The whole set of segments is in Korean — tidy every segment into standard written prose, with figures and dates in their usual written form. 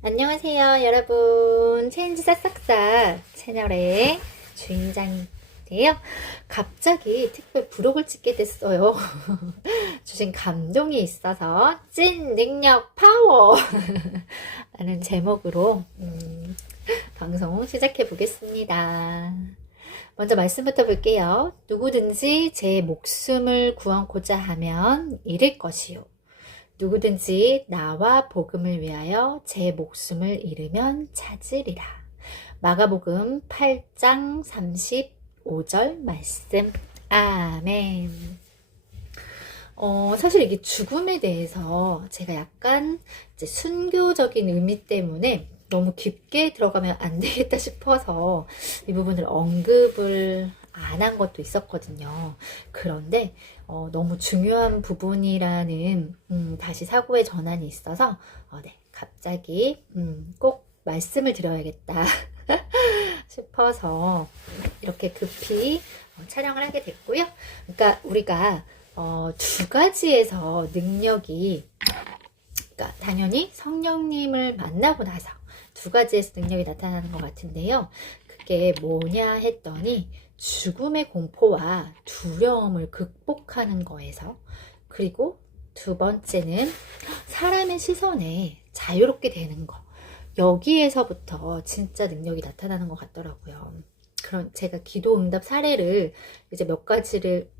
안녕하세요, 여러분. 체인지 싹싹싹 채널의 주인장인데요. 갑자기 특별 브록을 찍게 됐어요. 주신 감동이 있어서 찐 능력 파워! 라는 제목으로 방송 시작해 보겠습니다. 먼저 말씀부터 볼게요. 누구든지 제 목숨을 구원코자 하면 잃을 것이요. 누구든지 나와 복음을 위하여 제 목숨을 잃으면 찾으리라. 마가복음 8장 35절 말씀. 아멘. 사실 이게 죽음에 대해서 제가 약간 이제 순교적인 의미 때문에 너무 깊게 들어가면 안 되겠다 싶어서 이 부분을 언급을 안 한 것도 있었거든요. 그런데 너무 중요한 부분이라는 다시 사고의 전환이 있어서 네, 갑자기 꼭 말씀을 드려야겠다 싶어서 이렇게 급히 촬영을 하게 됐고요. 그러니까 우리가 두 가지에서 능력이, 그러니까 당연히 성령님을 만나고 나서 두 가지에서 능력이 나타나는 것 같은데요. 그게 뭐냐 했더니 죽음의 공포와 두려움을 극복하는 거에서, 그리고 두 번째는 사람의 시선에 자유롭게 되는 거, 여기에서부터 진짜 능력이 나타나는 것 같더라고요. 그런 제가 기도 응답 사례를 이제 몇 가지를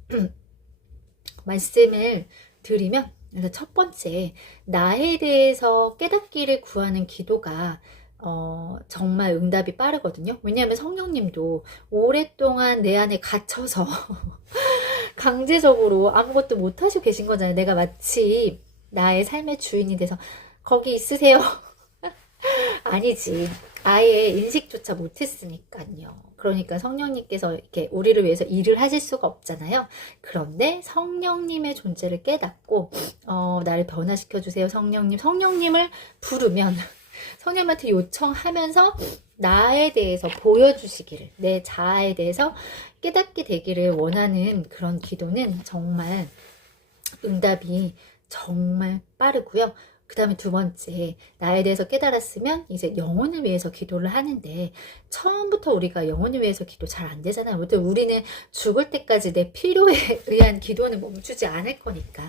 말씀을 드리면, 그래서 첫 번째, 나에 대해서 깨닫기를 구하는 기도가 정말 응답이 빠르거든요. 왜냐하면 성령님도 오랫동안 내 안에 갇혀서 강제적으로 아무것도 못하시고 계신 거잖아요. 내가 마치 나의 삶의 주인이 돼서 거기 있으세요. 아니지. 아예 인식조차 못했으니까요. 그러니까 성령님께서 이렇게 우리를 위해서 일을 하실 수가 없잖아요. 그런데 성령님의 존재를 깨닫고 나를 변화시켜 주세요, 성령님. 성령님을 부르면 성령님한테 요청하면서 나에 대해서 보여주시기를, 내 자아에 대해서 깨닫게 되기를 원하는 그런 기도는 정말 응답이 정말 빠르고요. 그 다음에 두 번째, 나에 대해서 깨달았으면 이제 영혼을 위해서 기도를 하는데, 처음부터 우리가 영혼을 위해서 기도 잘 안 되잖아요. 우리는 죽을 때까지 내 필요에 의한 기도는 멈추지 않을 거니까.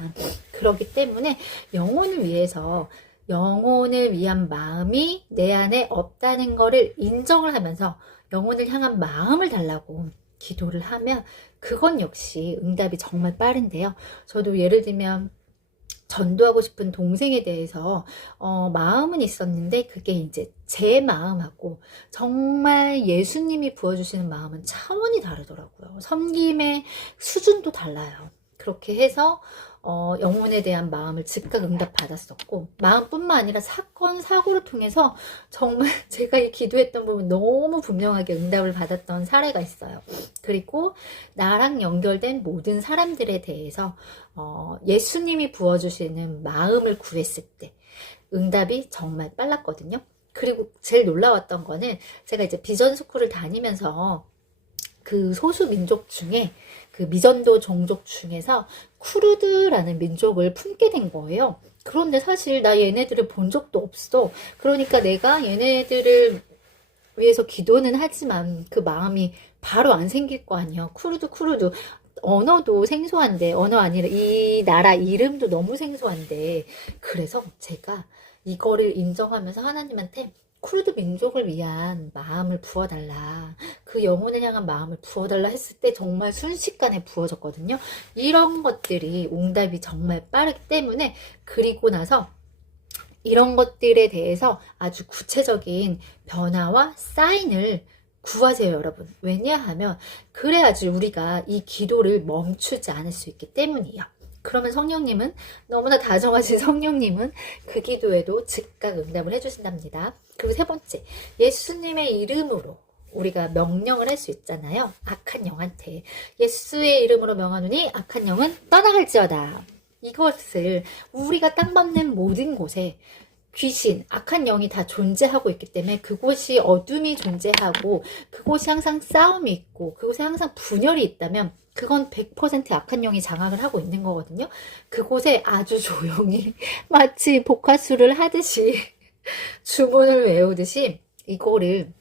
그렇기 때문에 영혼을 위해서, 영혼을 위한 마음이 내 안에 없다는 거를 인정을 하면서 영혼을 향한 마음을 달라고 기도를 하면 그건 역시 응답이 정말 빠른데요. 저도 예를 들면 전도하고 싶은 동생에 대해서 마음은 있었는데 그게 이제 제 마음하고 정말 예수님이 부어주시는 마음은 차원이 다르더라고요. 섬김의 수준도 달라요. 그렇게 해서 영혼에 대한 마음을 즉각 응답 받았었고, 마음뿐만 아니라 사건, 사고를 통해서 정말 제가 이 기도했던 부분 너무 분명하게 응답을 받았던 사례가 있어요. 그리고 나랑 연결된 모든 사람들에 대해서 예수님이 부어주시는 마음을 구했을 때 응답이 정말 빨랐거든요. 그리고 제일 놀라웠던 거는 제가 이제 비전 스쿨을 다니면서 그 소수 민족 중에, 그 미전도 종족 중에서 쿠르드라는 민족을 품게 된 거예요. 그런데 사실 나 얘네들을 본 적도 없어. 그러니까 내가 얘네들을 위해서 기도는 하지만 그 마음이 바로 안 생길 거 아니에요. 쿠르드. 언어도 생소한데, 언어 아니라 이 나라 이름도 너무 생소한데, 그래서 제가 이거를 인정하면서 하나님한테 쿠르드 민족을 위한 마음을 부어달라, 그 영혼을 향한 마음을 부어달라 했을 때 정말 순식간에 부어졌거든요. 이런 것들이 응답이 정말 빠르기 때문에, 그리고 나서 이런 것들에 대해서 아주 구체적인 변화와 사인을 구하세요, 여러분. 왜냐하면 그래야지 우리가 이 기도를 멈추지 않을 수 있기 때문이에요. 그러면 성령님은, 너무나 다정하신 성령님은 그 기도에도 즉각 응답을 해주신답니다. 그리고 세 번째, 예수님의 이름으로 우리가 명령을 할 수 있잖아요. 악한 영한테 예수의 이름으로 명하노니 악한 영은 떠나갈지어다. 이것을 우리가 땅 밟는 모든 곳에 귀신, 악한 영이 다 존재하고 있기 때문에, 그곳이 어둠이 존재하고 그곳이 항상 싸움이 있고 그곳에 항상 분열이 있다면 그건 100% 악한 영이 장악을 하고 있는 거거든요. 그곳에 아주 조용히 마치 복화술을 하듯이 주문을 외우듯이 이거를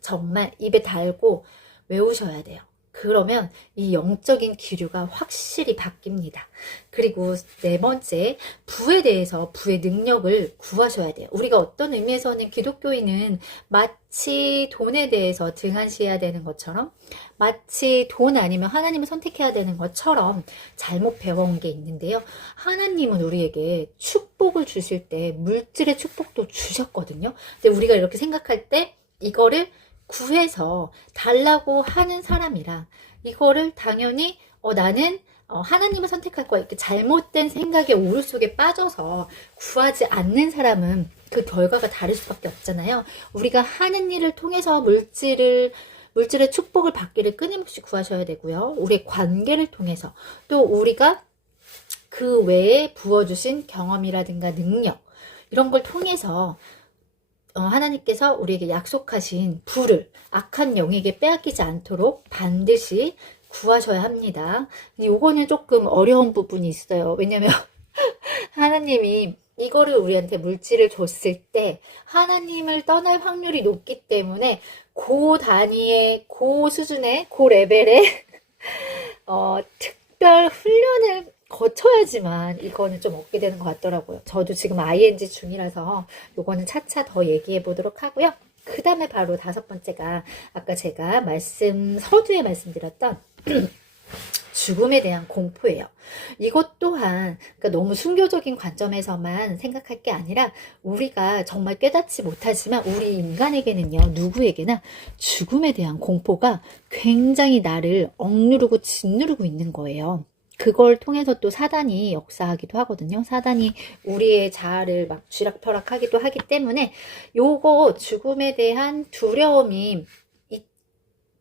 정말 입에 달고 외우셔야 돼요. 그러면 이 영적인 기류가 확실히 바뀝니다. 그리고 네 번째, 부에 대해서 부의 능력을 구하셔야 돼요. 우리가 어떤 의미에서는 기독교인은 마치 돈에 대해서 등한시해야 되는 것처럼, 마치 돈 아니면 하나님을 선택해야 되는 것처럼 잘못 배워온 게 있는데요. 하나님은 우리에게 축복을 주실 때 물질의 축복도 주셨거든요. 근데 우리가 이렇게 생각할 때 이거를 구해서 달라고 하는 사람이랑 이거를 당연히 나는 하나님을 선택할 거야, 이렇게 잘못된 생각의 오류 속에 빠져서 구하지 않는 사람은 그 결과가 다를 수밖에 없잖아요. 우리가 하는 일을 통해서 물질의 축복을 받기를 끊임없이 구하셔야 되고요. 우리의 관계를 통해서 또 우리가 그 외에 부어주신 경험이라든가 능력, 이런 걸 통해서 하나님께서 우리에게 약속하신 부를 악한 영에게 빼앗기지 않도록 반드시 구하셔야 합니다. 요거는 조금 어려운 부분이 있어요. 왜냐면 하나님이 이거를 우리한테 물질을 줬을 때 하나님을 떠날 확률이 높기 때문에 그 단위의, 그 수준의, 그 레벨의 특별 훈련을 거쳐야지만 이거는 좀 얻게 되는 것 같더라고요. 저도 지금 ING 중이라서 요거는 차차 더 얘기해 보도록 하고요. 그 다음에 바로 다섯 번째가 아까 제가 서두에 말씀드렸던 죽음에 대한 공포예요. 이것 또한 그러니까 너무 순교적인 관점에서만 생각할 게 아니라 우리가 정말 깨닫지 못하지만 우리 인간에게는요, 누구에게나 죽음에 대한 공포가 굉장히 나를 억누르고 짓누르고 있는 거예요. 그걸 통해서 또 사단이 역사하기도 하거든요. 사단이 우리의 자아를 막 쥐락펴락하기도 하기 때문에 요거 죽음에 대한 두려움이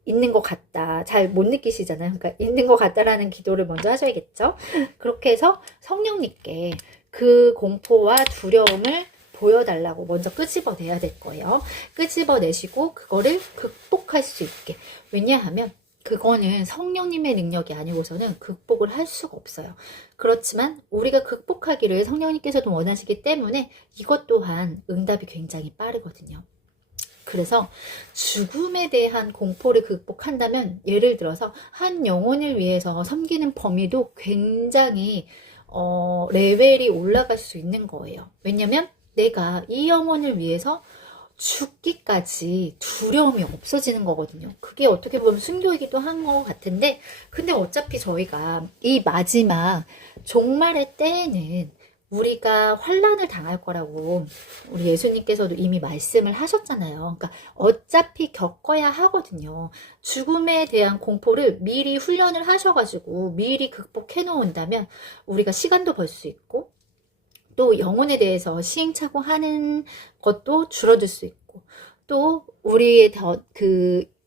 있는 것 같다. 잘 못 느끼시잖아요. 그러니까 있는 것 같다라는 기도를 먼저 하셔야겠죠. 그렇게 해서 성령님께 그 공포와 두려움을 보여달라고 먼저 끄집어내야 될 거예요. 끄집어내시고 그거를 극복할 수 있게. 왜냐하면 그거는 성령님의 능력이 아니고서는 극복을 할 수가 없어요. 그렇지만 우리가 극복하기를 성령님께서도 원하시기 때문에 이것 또한 응답이 굉장히 빠르거든요. 그래서 죽음에 대한 공포를 극복한다면 예를 들어서 한 영혼을 위해서 섬기는 범위도 굉장히 레벨이 올라갈 수 있는 거예요. 왜냐면 내가 이 영혼을 위해서 죽기까지 두려움이 없어지는 거거든요. 그게 어떻게 보면 순교이기도 한 것 같은데, 근데 어차피 저희가 이 마지막 종말의 때에는 우리가 환난을 당할 거라고 우리 예수님께서도 이미 말씀을 하셨잖아요. 그러니까 어차피 겪어야 하거든요. 죽음에 대한 공포를 미리 훈련을 하셔가지고 미리 극복해 놓은다면 우리가 시간도 벌 수 있고 또 영혼에 대해서 시행착오하는 것도 줄어들 수 있고 또 우리의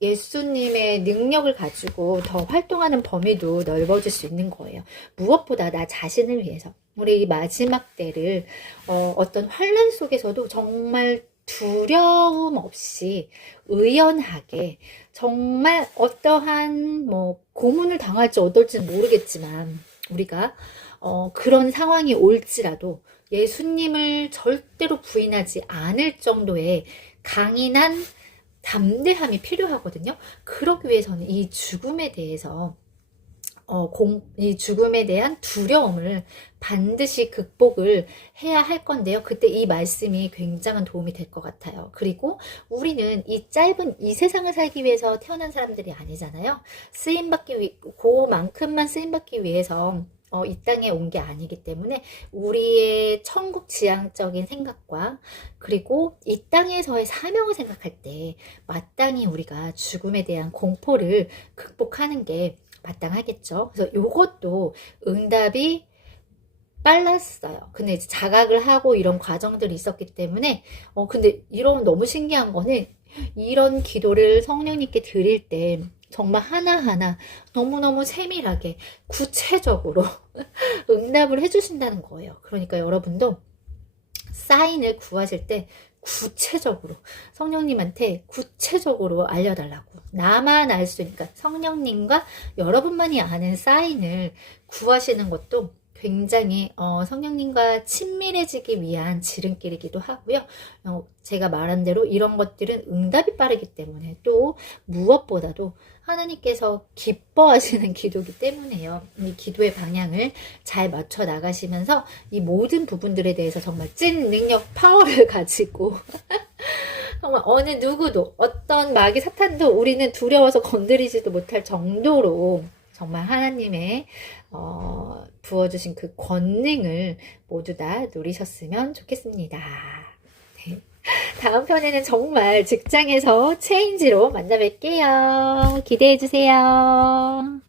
예수님의 능력을 가지고 더 활동하는 범위도 넓어질 수 있는 거예요. 무엇보다 나 자신을 위해서 우리 이 마지막 때를 어떤 환난 속에서도 정말 두려움 없이 의연하게 정말 어떠한 고문을 당할지 어떨지 모르겠지만 우리가 그런 상황이 올지라도 예수님을 절대로 부인하지 않을 정도의 강인한 담대함이 필요하거든요. 그러기 위해서는 이 죽음에 대해서 이 죽음에 대한 두려움을 반드시 극복을 해야 할 건데요. 그때 이 말씀이 굉장한 도움이 될 것 같아요. 그리고 우리는 이 짧은 이 세상을 살기 위해서 태어난 사람들이 아니잖아요. 그만큼만 쓰임받기 위해서 이 땅에 온 게 아니기 때문에 우리의 천국 지향적인 생각과 그리고 이 땅에서의 사명을 생각할 때 마땅히 우리가 죽음에 대한 공포를 극복하는 게 마땅하겠죠. 그래서 이것도 응답이 빨랐어요. 근데 이제 자각을 하고 이런 과정들이 있었기 때문에 근데 이런 너무 신기한 거는 이런 기도를 성령님께 드릴 때 정말 하나하나 너무너무 세밀하게 구체적으로 응답을 해주신다는 거예요. 그러니까 여러분도 사인을 구하실 때 구체적으로 성령님한테 구체적으로 알려달라고. 나만 알 수 있으니까 성령님과 여러분만이 아는 사인을 구하시는 것도 굉장히 성령님과 친밀해지기 위한 지름길이기도 하고요. 제가 말한 대로 이런 것들은 응답이 빠르기 때문에 또 무엇보다도 하나님께서 기뻐하시는 기도이기 때문에요. 이 기도의 방향을 잘 맞춰 나가시면서 이 모든 부분들에 대해서 정말 찐 능력, 파워를 가지고 정말 어느 누구도 어떤 마귀 사탄도 우리는 두려워서 건드리지도 못할 정도로 정말 하나님의 부어주신 그 권능을 모두 다 누리셨으면 좋겠습니다. 네. 다음 편에는 정말 직장에서 체인지로 만나 뵐게요. 기대해 주세요.